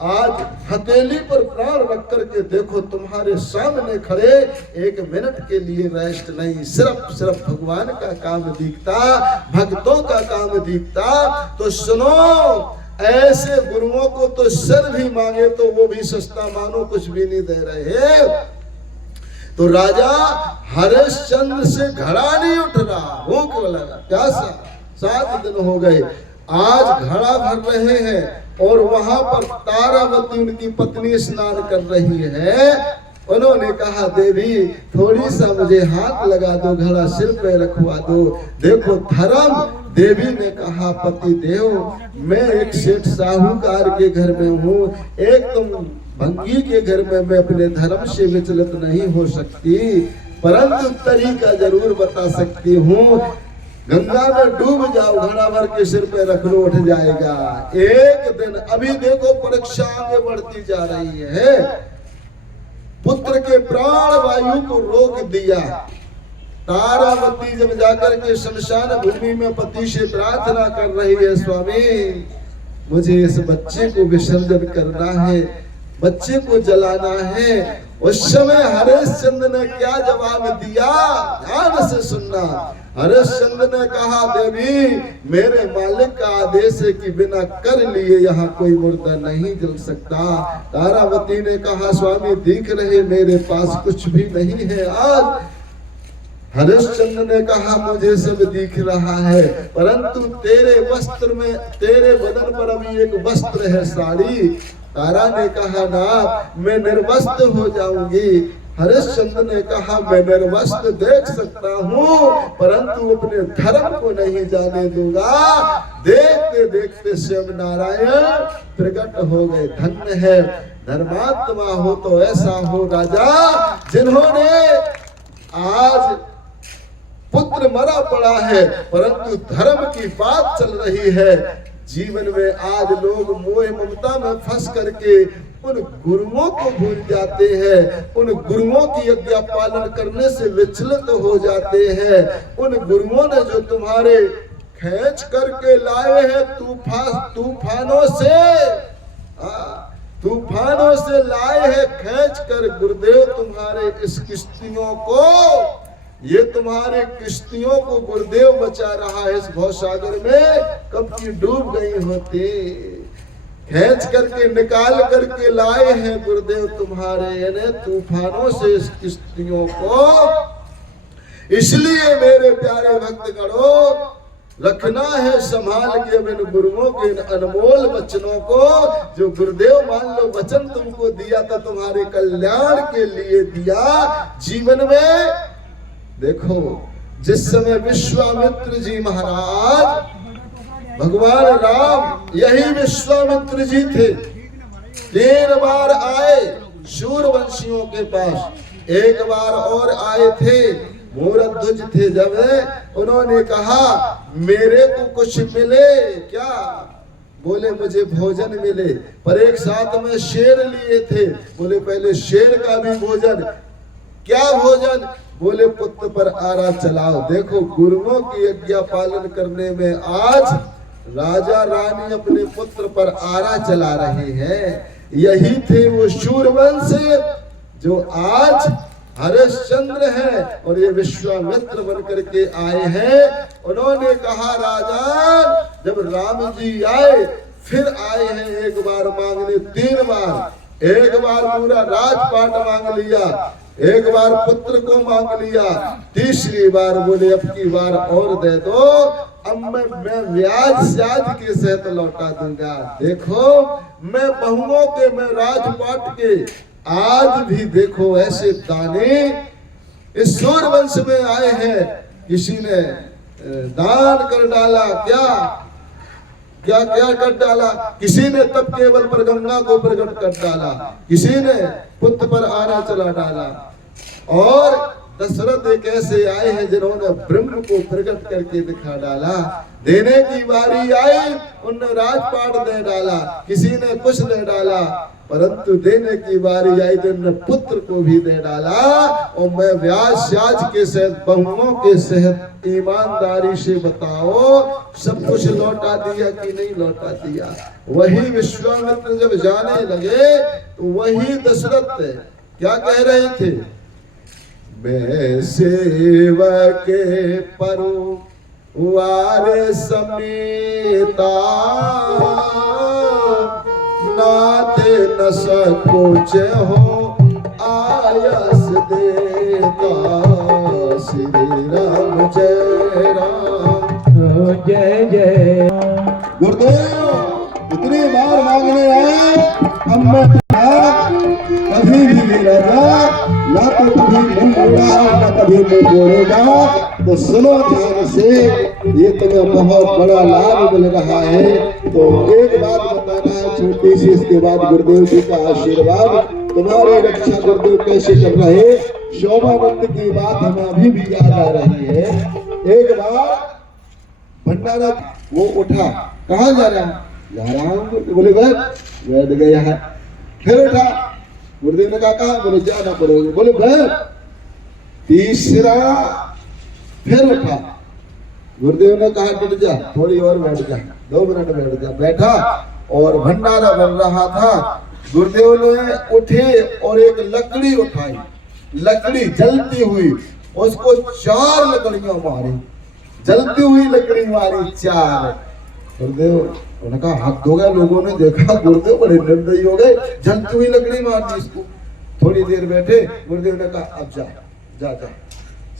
आज हथेली पर प्राण रख करके देखो, तुम्हारे सामने खड़े, 1 मिनट के लिए रेस्ट नहीं, सिर्फ भगवान का काम दिखता, भक्तों का काम दिखता। तो सुनो, ऐसे गुरुओं को तो सर भी मांगे तो वो भी सस्ता मानो कुछ भी नहीं दे रहे। तो राजा हरिश्चंद्र से घड़ा नहीं उठ रहा, भूख लगा, प्यासा, 7 दिन हो गए, आज घड़ा भर रहे हैं और वहां पर तारावती उनकी पत्नी स्नान कर रही है। उन्होंने कहा, देवी थोड़ी सा मुझे हाथ लगा दो, घड़ा सिर पे रखवा दो। देखो धर्म। देवी ने कहा, पति देव, मैं एक सेठ साहूकार के घर में हूँ, एक तुम भंगी के घर में, मैं अपने धर्म से विचलित नहीं हो सकती, परंतु तरीका जरूर बता सकती हूँ। गंगा में डूब जाओ, घड़ा भर के सिर पे रख लो, उठ जाएगा। एक दिन, अभी देखो परीक्षा आगे बढ़ती जा रही है, पुत्र के प्राण वायु को रोक दिया। तारावती जब जाकर के शमशान भूमि में पति से प्रार्थना कर रही है, स्वामी मुझे इस बच्चे को विसर्जन करना है, बच्चे को जलाना है। उस समय हरिश्चंद्र ने क्या जवाब दिया, ध्यान से सुनना। हरिश्चंद्र ने कहा, देवी मेरे मालिक का आदेश है कि बिना कर लिए यहाँ कोई मुर्दा नहीं जल सकता। तारावती ने कहा, स्वामी दिख रहे मेरे पास कुछ भी नहीं है आज। हरिश्चंद्र ने कहा, मुझे सब दिख रहा है, परंतु तेरे वस्त्र में, तेरे बदन पर अभी एक वस्त्र है, साड़ी। तारा ने कहा, ना मैं निर्वस्त्र हो जाऊंगी। हरिश्चंद्र ने कहा, मैं निर्वस्त्र देख सकता हूँ, परंतु अपने धर्म को नहीं जाने दूंगा। देखते देखते शिव नारायण प्रकट हो गए। धन्य है धर्मात्मा हो तो ऐसा हो राजा, जिन्होंने आज पुत्र मरा पड़ा है परंतु धर्म की बात चल रही है। जीवन में आज लोग मोह ममता में फंस करके उन गुरुओं को भूल जाते हैं, उन गुरुओं की आज्ञा पालन करने से विचलित हो जाते हैं। उन गुरुओं ने जो तुम्हारे खींच करके लाए हैं तूफानों से लाए हैं खींच कर गुरुदेव तुम्हारे इस किश्तियों को, ये तुम्हारे किश्तियों को गुरुदेव बचा रहा है। इस भवसागर में कब की डूब गई होती, खींच करके निकाल करके लाए हैं गुरुदेव तुम्हारे यानी तूफानों से इस किश्तियों को। इसलिए मेरे प्यारे भक्तगणों, रखना है संभाल के इन गुरुओं के अनमोल वचनों को। जो गुरुदेव मान लो वचन तुमको दिया था तुम्हारे कल्याण के लिए दिया। जीवन में देखो, जिस समय विश्वामित्र जी महाराज, भगवान राम यही विश्वामित्र जी थे, 3 बार आए शूरवंशियों के पास, 1 बार और आए थे, मूरध्वज थे। जब उन्होंने कहा मेरे को कुछ मिले क्या, बोले मुझे भोजन मिले, पर एक साथ में शेर लिए थे, बोले पहले शेर का भी भोजन। क्या भोजन, बोले पुत्र पर आरा चलाओ। देखो गुरुओं की आज्ञा पालन करने में आज राजा रानी अपने पुत्र पर आरा चला रहे हैं। यही थे वो शूरवंश जो आज हरिश्चंद्र है और ये विश्वामित्र बनकर के आए हैं। उन्होंने कहा राजा, जब राम जी आए फिर आए हैं 1 बार मांगने, 3 बार, 1 बार पूरा राजपाट मांग लिया, 1 बार पुत्र को मांग लिया, तीसरी बार बोले अब की बार और दे दो, अब मैं ब्याज स्याज के सहित लौटा दूंगा। देखो मैं बहुओं के, मैं राजपाट के, आज भी देखो ऐसे दाने इस सूर्यवंश में आए हैं। किसी ने दान कर डाला, क्या क्या क्या कर डाला, किसी ने तब केवल पर गंगा को प्रकट कर डाला, किसी ने पुत्र पर आरा चला डाला, और दशरथ एक ऐसे आए हैं जिन्होंने ब्रह्म को प्रकट करके दिखा डाला। देने की बारी आई, उनने राजपाट दे डाला, किसी ने कुछ दे डाला, परंतु देने की बारी आई तो उन्होंने पुत्र को भी दे डाला। और मैं व्यास के सहित बहुओं के सहित ईमानदारी से बताओ सब कुछ लौटा दिया कि नहीं लौटा दिया। वही विश्वामित्र जब जाने लगे तो वही दशरथ क्या कह रहे थे, मैं सेवक परिवार समेता नाते न सकोच हो आयस देता। श्री राम जय राम जय जय। गुरुदेव इतनी बार मांगने आए, अब मैं कभी भी नहीं रहता, ना तो कभी मुंह मोड़ा ना कभी मुंह मोड़ेगा। तो सुनो ध्यान से, ये तुम्हें बहुत बड़ा लाभ मिल रहा है। तो एक बात बताना है छोटी सी, इसके बाद गुरुदेव जी का आशीर्वाद। तुम्हारी रक्षा गुरुदेव कैसे कर रहे, शोभानंद की बात हमें अभी भी याद आ रही है। एक बार भंडारा वो उठा, कहाँ जा रहा है, जा रहा हूँ, बोले बैठ गया है। फिर उठा, गुरुदेव ने कहा बोले जाना पड़ेगा, बोले बैठ। तीसरा फिर उठा, गुरुदेव ने कहा टूट जा, थोड़ी और बैठ जा, 2 मिनट बैठ जा। बैठा और भंडारा बन रहा था। गुरुदेव ने उठे और एक लकड़ी उठाई, लकड़ी जलती हुई, उसको 4 लकड़ियां मारी, जलती हुई लकड़ी मारी 4। गुरुदेव उन्होंने कहा हाथ धो गए। लोगों ने देखा गुरुदेव बड़े निर्दयी हो गए, जलती हुई लकड़ी मार दी इसको। थोड़ी देर बैठे, गुरुदेव ने कहा अब जा जा जा।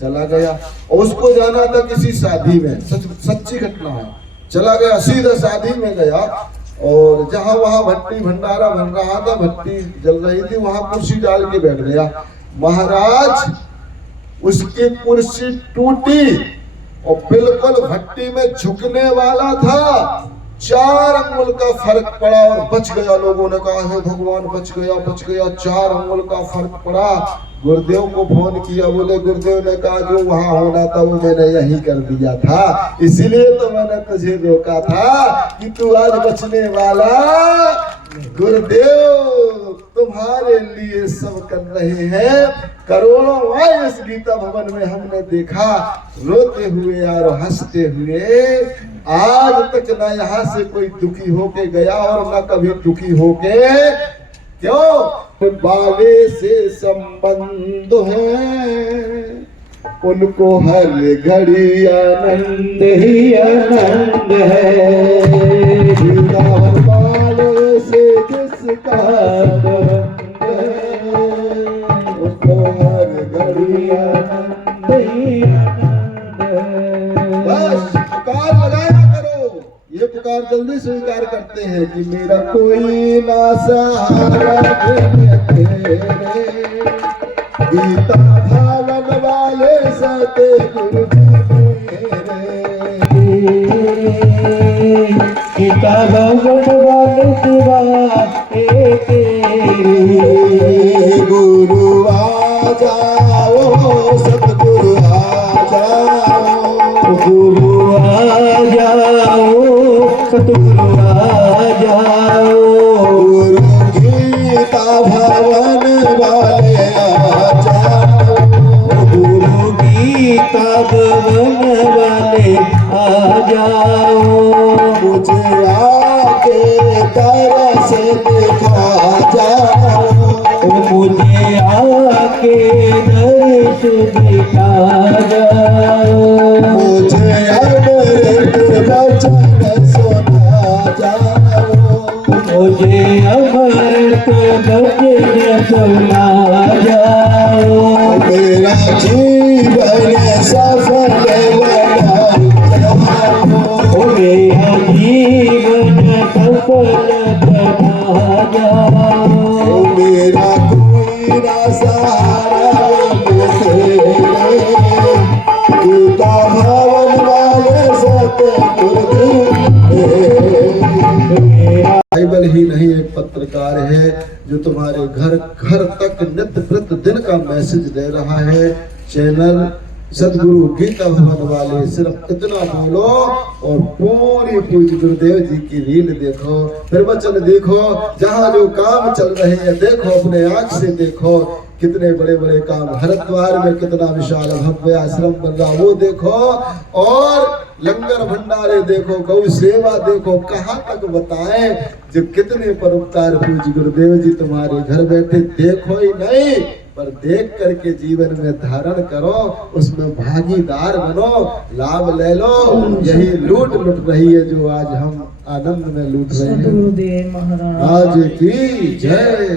चला गया और उसको जाना था किसी शादी में, सच्ची घटना है। चला गया, सीधा शादी में गया और जहां वहां भट्टी भंडारा बन रहा था, भट्टी जल रही थी, वहां कुर्सी डाल के बैठ गया। महाराज उसकी कुर्सी टूटी और बिल्कुल भट्टी में झुकने वाला था। 4 अंगुल का फर्क पड़ा और बच गया। लोगों ने कहा हे भगवान बच गया बच गया, 4 अंगुल का फर्क पड़ा। गुरुदेव को फोन किया, बोले गुरुदेव ने कहा जो वहां होना था वो मैंने यही कर दिया था, इसीलिए तो मैंने तुझे रोका था कि तू आज बचने वाला। गुरुदेव तुम्हारे लिए सब कर रहे हैं। करोड़ों आए इस गीता भवन में, हमने देखा रोते हुए और हंसते हुए। आज तक ना यहाँ से कोई दुखी होके गया और ना कभी दुखी होके, क्यों? बाले से संबंध है उनको हर घड़ी आनंद ही आनंद है। बाले से जिसका संबंध है उनको हर घड़ी आनंद ही आनंद है। बस पुकार लगाया करो, ये पुकार जल्दी स्वीकार करते हैं कि मेरा कोई ना सहारा तेरे। गीता भावन वाले सतगुरु मेरे, गीता भावन वाले सिवा तेरे। गुरु आ जाओ सतगुरु आ जाओ, गुरु आ जाओ सतगुरु आ जाओ। गुरु गीता भवन वाले आ जाओ, गुरु गीता भवन वाले आ जाओ। मुझे आके तरस दिखा जाओ, मुझे आके दर्श दिखा जाओ। मुझे अमृत वचन सुना जाओ, मुझे अमृत वचन सुना जाओ। मेरा जीवन सफल बना जाओ, मेरा जीवन सफल बना जाओ। मेरा कोई ना सहारा तेरे। गीता भवन वाले सतगुरु बाइबल ही नहीं एक पत्रकार है जो तुम्हारे घर घर तक नित्य प्रतिदिन का मैसेज दे रहा है। चैनल सदगुरु गीता भवन वाले सिर्फ इतना बोलो और पूरी पूज्य गुरुदेव जी की रील देखो, प्रवचन देखो, जहाँ जो काम चल रहे हैं देखो, अपने आंख से देखो, कितने बड़े बड़े काम, हरिद्वार में कितना विशाल भव्य आश्रम बन रहा वो देखो, और लंगर भंडारे देखो, गौ सेवा देखो, कहाँ तक बताएं। जो कितने परोपकार पूज्य गुरुदेव जी तुम्हारे घर बैठे देखो ही नहीं, पर देख करके जीवन में धारण करो, उसमें भागीदार बनो, लाभ ले लो। यही लूट रही है जो आज हम आनंद में लूट रहे हैं। सद्गुरुदेव महाराज आज की जय।